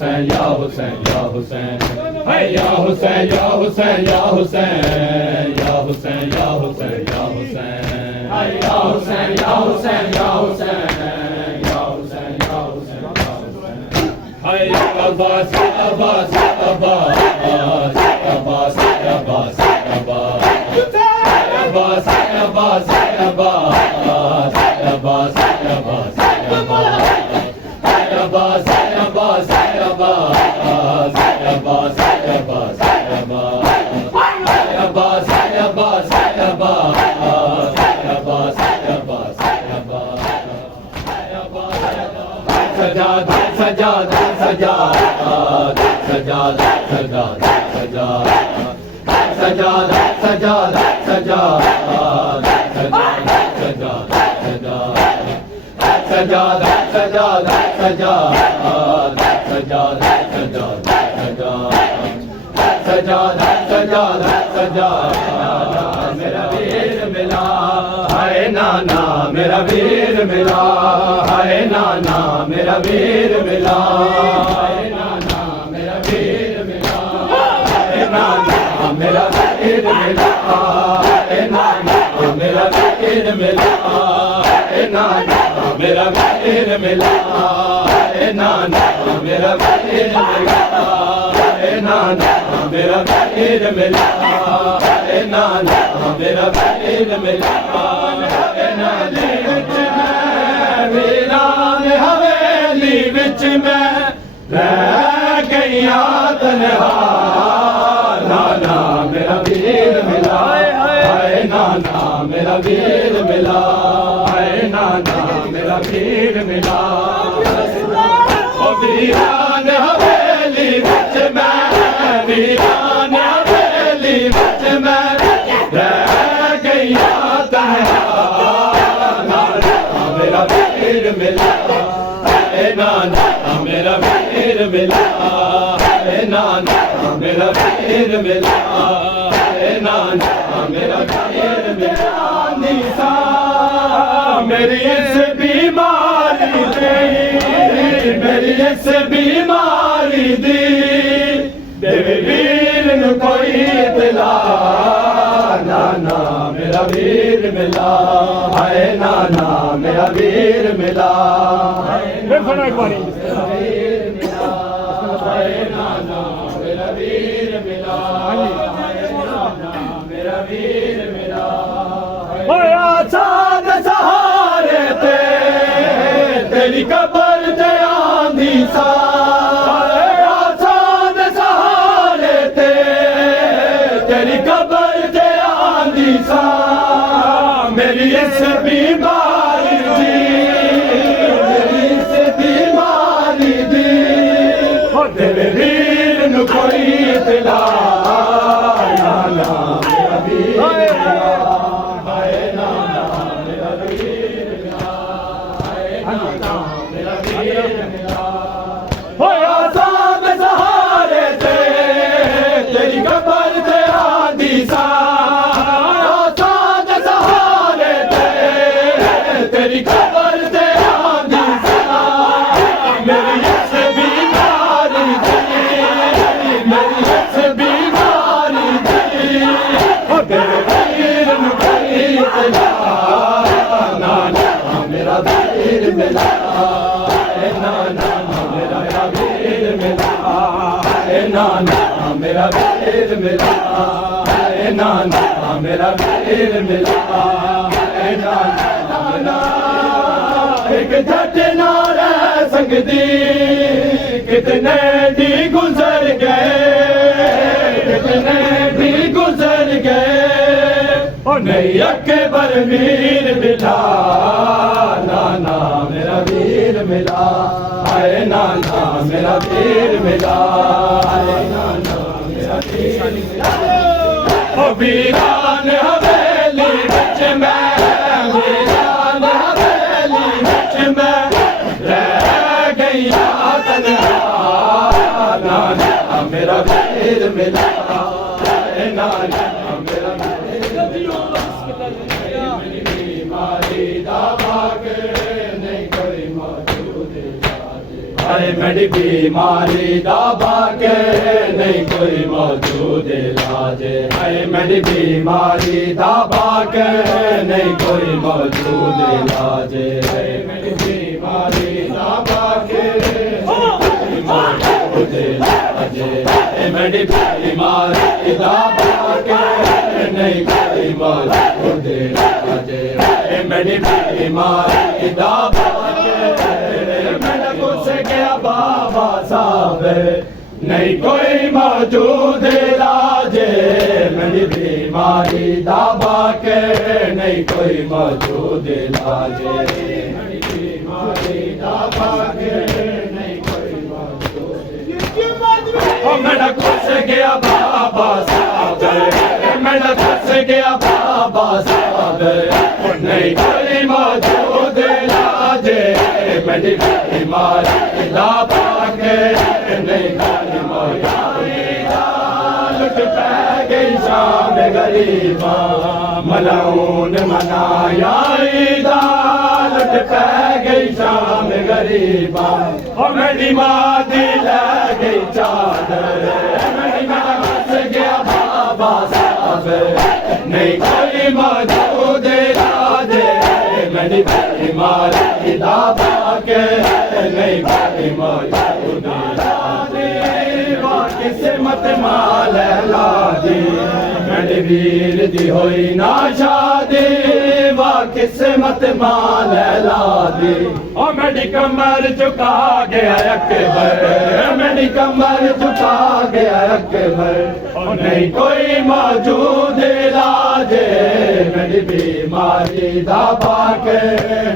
Hüseyin ya Hüseyin ya Hüseyin Hey ya Hüseyin ya Hüseyin ya Hüseyin Ya Hüseyin ya Hüseyin ya Hüseyin Hey ya Hüseyin ya Hüseyin ya Hüseyin Ya Hüseyin ya Hüseyin ya Hüseyin Hey ya Abbas ya Abbas ya Abbas Abbas Abbas Abbas Abbas Abbas Abbas Abbas Abbas Abbas Abbas Sajjad Sajjad Sajjad Sajjad Sajjad Sajjad Sajjad Sajjad Sajjad Sajjad Sajjad Sajjad मेरा वीर मिला हाय नाना मेरा वीर मिला हाय नाना मेरा वीर मिला हाय नाना मेरा वीर मिला हाय नाना मेरा वीर मिला हाय नाना मेरा वीर मिला हाय नाना मेरा वीर मिला हाय नाना मेरा वीर मिला हाय नाना मेरा वीर मिला हाय नाना मेरा वीर मिला हाय नाना वीरान हवेली विच मैं रह गईया तन्हा नाना मेरा वीर मिला हाय नाना मेरा वीर मिला हाय नाना मेरा वीर मिला ओ वीरान हवेली विच मैं वीरान हवेली विच मैं रह गईया तन्हा नाना मेरा वीर मिला हाय नाना मेरा वीर मिला हाय नाना मेरा वीर मिला हाय नाना मेरा वीर मिला निसा मेरी इस बीमारी दी मेरी इस बीमारी दी देवी वीर न कोई दिला नाना मेरा वीर मिला हाय नाना मेरा वीर मिला मेरा वीर मिला हाय नाना मेरा वीर मिला हाय नाना मेरा वीर मिला होया चांद सहारे ते तेरी कब्र ते आंधी सा चांद सहारे ते तेरी कब्र ते आंधी सा मेरी इस बीमारी दी मेरी इस बीमारी दी तेरे वीर न कोई दिला नाना मेरा वीर मिला हाय नाना मेरा वीर मिला हाय नाना मेरा वीर मिला होया साब सहारे ते तेरी कब्र ते आंधी सा साब सहारे ते तेरी कब्र ते आंधी सा मेरी इस बीमारी दी मेरी इस बीमारी दी तेरे वीर न कोई दिला नाना मेरा वीर मिला हाय नाना मेरा वीर मिला हाय नाना मेरा वीर मिला हाय नाना मेरा वीर मिला हाय नाना एक झट ना रह सकती कितने दी गुजर गए कितने दी गुजर गए नहीं अकबर वीर मिला नाना मेरा वीर मिला हाय नाना मेरा वीर मिला हाय नाना मेरा वीर मिला ओ वीरान हवेली विच मैं वीरान हवेली विच मैं रह गईया तन्हा नाना मेरा वीर मिला हाय नाना मेरा वीर मिला बीमारी दा भाग नहीं कोई मौजूद मेरी बीमारी दवा के नहीं कोई मौजूद इलाज, है मेरी बीमारी दवा के नहीं कोई मौजूद इलाज, है मेरी बीमारी दवा के नहीं मौजूद इलाज, है मेरी बीमारी दवा के नहीं कोई मौजूद इलाज, है मेरी बीमारी दवा बाबा साहब नहीं कोई मौजूद इलाज, मेरी बीमारी दवा के नहीं कोई मौजूद इलाज, मेरी बीमारी दवा के नहीं कोई मौजूद इलाज। मेरा घुस गया बाबा साहब, मेरा घुस गया बाबा साहब नहीं कोई मौजूद इलाज, मेरी बीमारी दवा के नहीं कोई मौजूद इलाज। लुट पै गई शाम गरीबा मलाउन मनाया ईदा, लुट पै गई शाम गरीबा और मेरी माँ दिल गई चादर, मेरी माँ बस गया बाबा साहब नहीं कोई मौजूद इलाज, मेरी बीमारी दवा के नहीं कोई मौजूद इलाज। किस्मत माल लादी मेरे वीर दी होई ना शादी, वाह किस्मत माल लादी और मेरी कमर झुका गया अकबर, मेरी कमर झुका गया अकबर और नहीं कोई मौजूद इलाज, मेरी बीमारी दवा के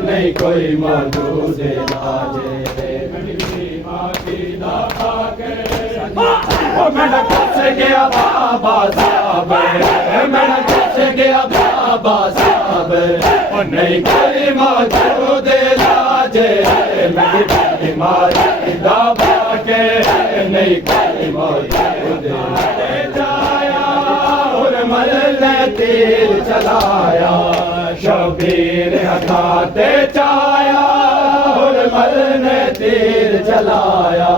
नहीं कोई मौजूद इलाज, मेरी बीमारी दवा के मेरा घुस गया बाबा साहब, मेरा घुस गया बाबा साहब और नहीं कोई मौजूद इलाज, मेरी बीमारी दवा के नहीं कोई मौजूद इलाज। जाया और मल ने तीर चलाया, शबीर हटाते चाया और मल ने तीर चलाया,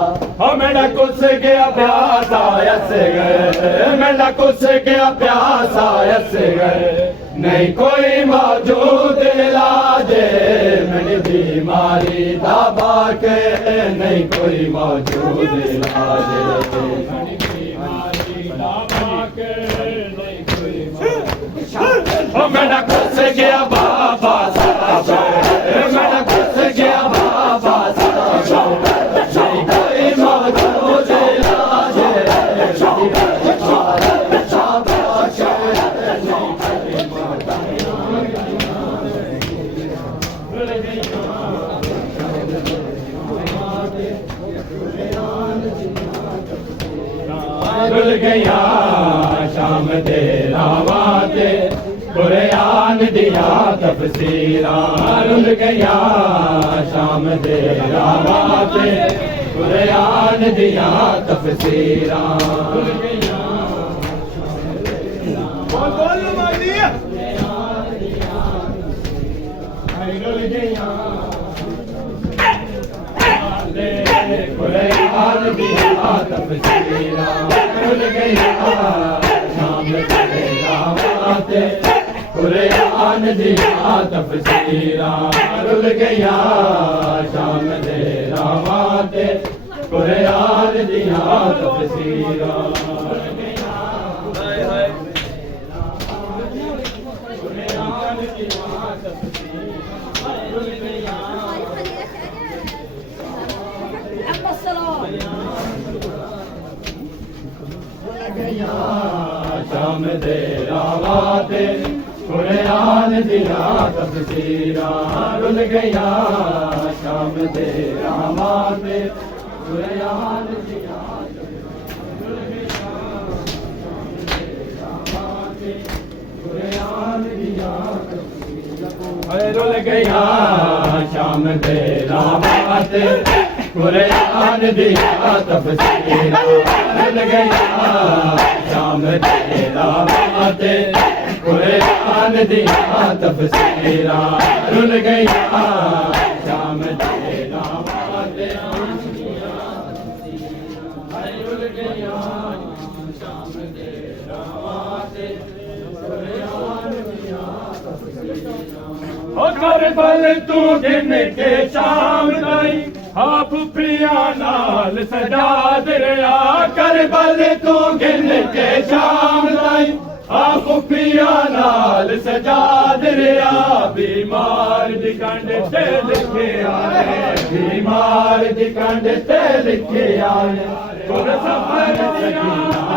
मेरा कुछ गया प्यास आयस गए, मेरा कुछ गया प्यास आयस गए नहीं कोई मौजूद इलाज, मेरी बीमारी दवा के नहीं कोई मौजूद इलाज, मेरी बीमारी दवा के नहीं कोई मौजूद। मेरा कुछ गया बाबा साहब, मेरा कुछ गया बाबा साहब नहीं कोई मौजूद इलाज, रुल गया शाम दे रावाते कुरान दिया तफसीरा, रुल गया शाम दे रावाते कुरान दिया तफसीरा, रुल गया कुरान दिया तफसीरा, रुल गया शाम दे रावाते कुरान दिया तफसीरा, रुल गया शाम दे रावाते कुरान दिया तफसीरा, शाम दे रावाते कुरान दिया तफसीरा, रुल गया शाम दे रावाते कुरान दिया रुल गया शाम दे रावाते कुरान दिया तफसीरा, रुल गया शाम दे रावाते कुरान दिया तफसीरा, रुल गया शाम दे रावाते करबल तू गिन के शाम ताई आप प्रिया नाल सजा दरिया करबल तू गिन के शाम ताई आप प्रिया नाल सजा दरिया बीमार दी कंड ते लिखे आए बीमार दी कंड ते लिखे आए गुर सफर सकीना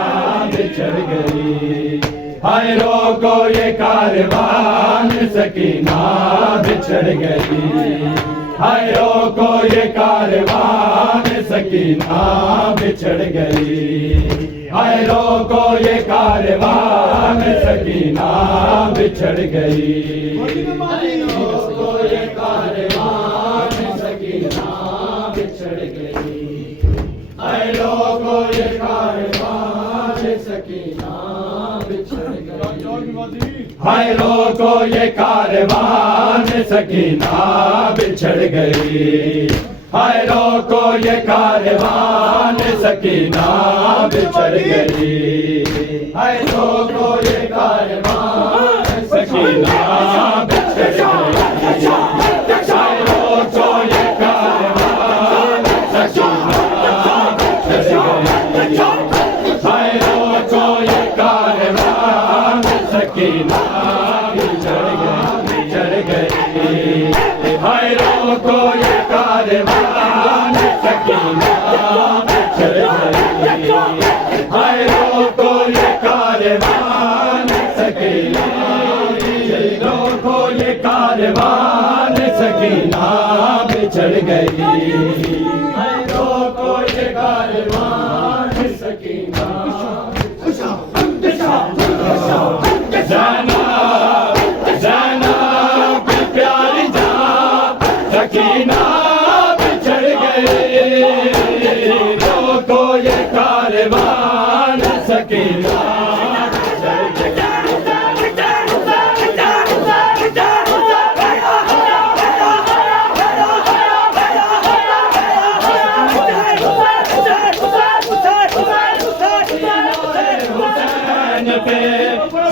बिछड़ गई हाय रोको ये कारवान सकीना बिछड़ गई हाय रोको ये कारवान सकीना बिछड़ गई हाय रोको ये कारवान सकीना बिछड़ गई रोको ये कारवान सकीना बिछड़ गई हाय रोको ये कारवान सकीना हाय रोको ये कारवान सकीना बिछड़ गई हाय रोको ये कारवान सकीना बिछड़ गई हाय रोको ये कारवान सकीना बिछड़ गई हाय रोको ये कारवान सकीना बिछड़ गई हाय रोको ये कारवान सकीना बिछड़ गई हाय रोको ये कारवान सकीना बिछड़ गई हाय रोको ये कारवान सकीना रोको ये कारवान सकीना बिछड़ गई हाय रोको ये कारवान सकीना ज़ैनब प्यारी जान सकीना बिछड़ गई रोको ये कारवान सकीना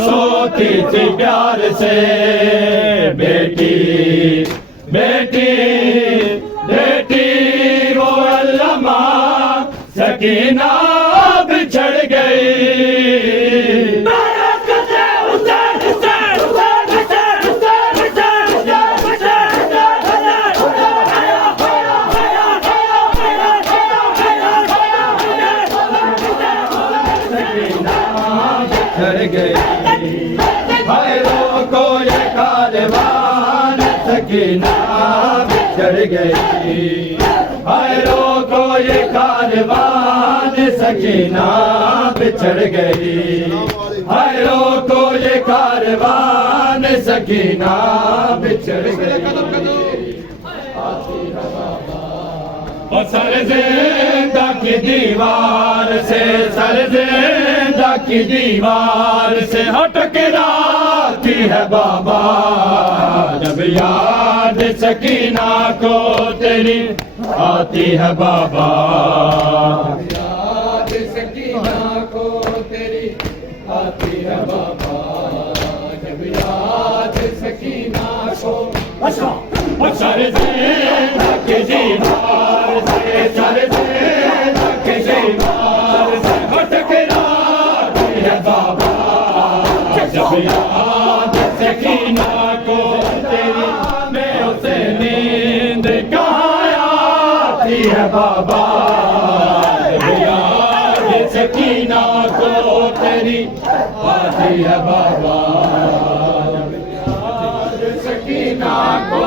सोती थी प्यार से बेटी बेटी बेटी वो अल्लामा सकीना बिछड़ गई बिछड़ गई हाय रोको ये कारवान सकीना बिछड़ गई हाय रोको ये कारवान सकीना बिछड़ गई हाय रोको ये कारवान सकीना बिछड़ गई सर ज़िंदा की दीवार से सर ज़िंदा की दीवार से हटकराती है बाबा जब याद सकीना को तेरी आती है बाबा याद सकीना को तेरी आती है बाबा जब याद सकीना को सर ज़िंदा की दीवार से सर ज़िंदा की दीवार से हटकराती है बाबा जब याद सकीना को तेरी में उसे नींद कहाँ आती है बाबा जब याद सकीना को तेरी आती है बाबा सकीना को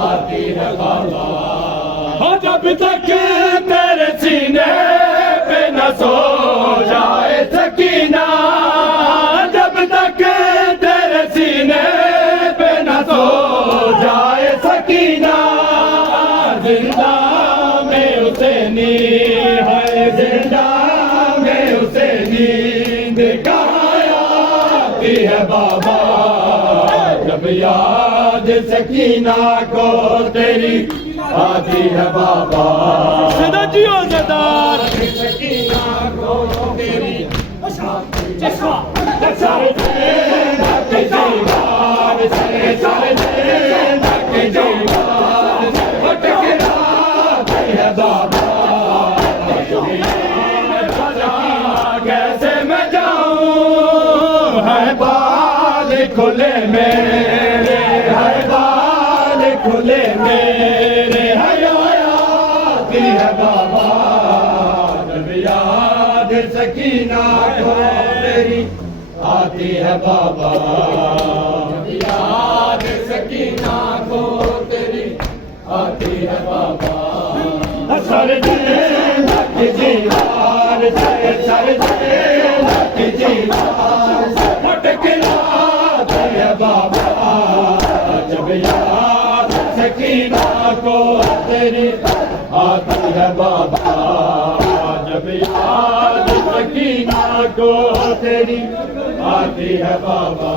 आती है बाबा जब तक तेरे सीने पे न सो जाए सकीना जब तक तेरे सीने पे न सो जाए सकीना जिंदा में उसे नींद है जिंदा में उसे नींद कहाँ आती है बाबा जब याद सकीना को तेरी आती है बाबा सदा जियो ज़दार सकीना को तेरी चश्मा खुले मेरे हर बाल खुले मेरे हयाती है बाबा जब याद सकीना को तेरी आती है बाबा जब याद सकीना को तेरी आती है बाबा सर लख जीवार सर लख जीवार भटकना है बाबा जब याद सकीना को तेरी आती है बाबा जब याद सकीना को तेरी आती है बाबा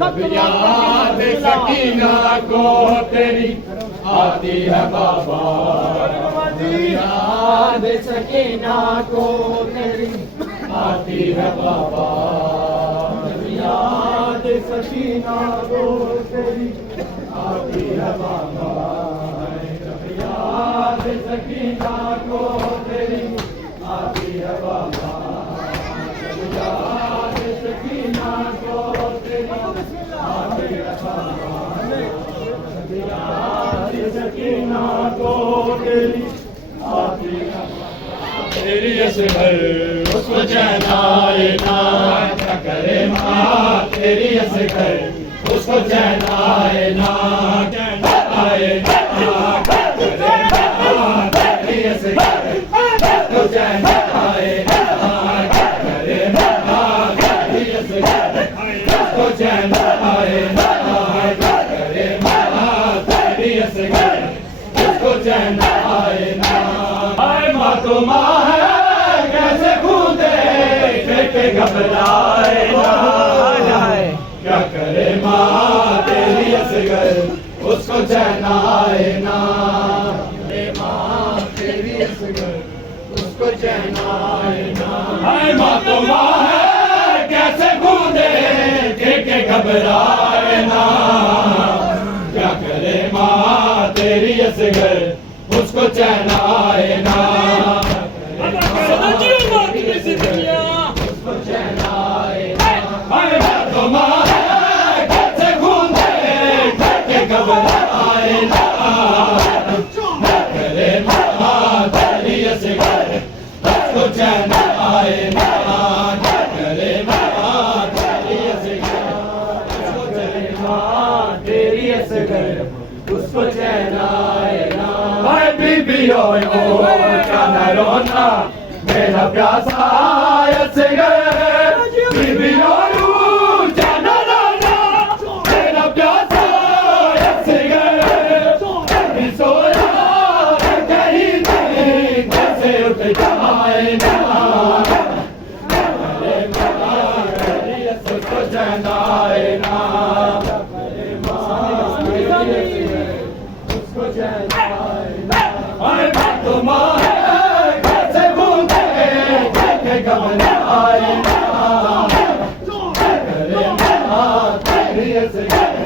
जब याद सकीना को तेरी आती है बाबा याद सकीना को तेरी आती है बाबा याद सकीना को तेरी आती है बाबा याद सकीना को तेरी आती है बाबा याद सकीना को तेरी आती है बाबा याद सकीना को तेरी आती है तेरी असर उसको चैनाए ना क्या करे माँ तेरी असर उसको चैनाए ना क्या आए ना क्या करे माँ तेरी असर उसको चैनाए ना क्या करे माँ तेरी असर उसको चैनाए ना क्या करे माँ तेरी असर उसको चैनाए ना हाय माँ तो माँ है कैसे कूदे के घबराए ना क्या करे माँ तेरी असगर उसको चैनाए ना माँ तेरी असगर उसको चैनाए ना हाय माँ तो माँ है कैसे कूदे के घबराए ना क्या करे माँ तेरी असगर उसको चैनाए ना उसको चैनाए तो माँ कैसे घूमते के घबराए ना करे माँ तेरी असगर उसको चैनाए ना करे माँ तेरी असगर उसको चैनाए तेरी असगर उसको चैनाए ना भाई बीबियों क्या न रोना मेरा प्यासा असगर बीबियों क्या न रोना मेरा प्यासा असगर कभी सोया कहीं नहीं कैसे उठ जाए ना उसको चैनाए ना उसको चैनाए ना तुम कैसे घूमते के घबराए ना करे माँ तेरी असगर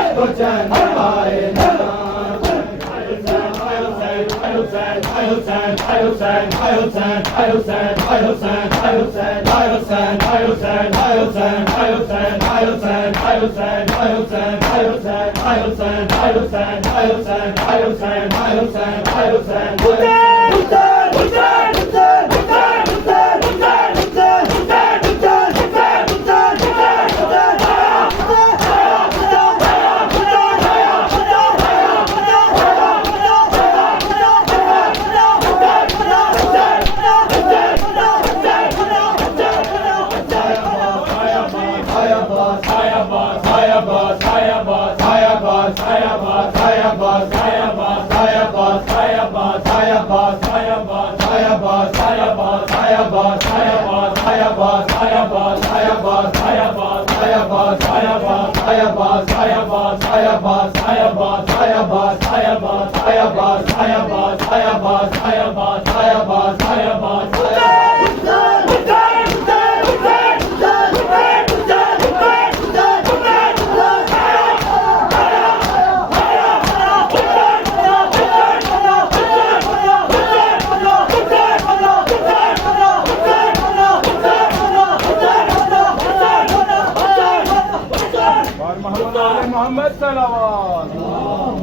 उसको चैनाए ना मोहम्मद सलावत।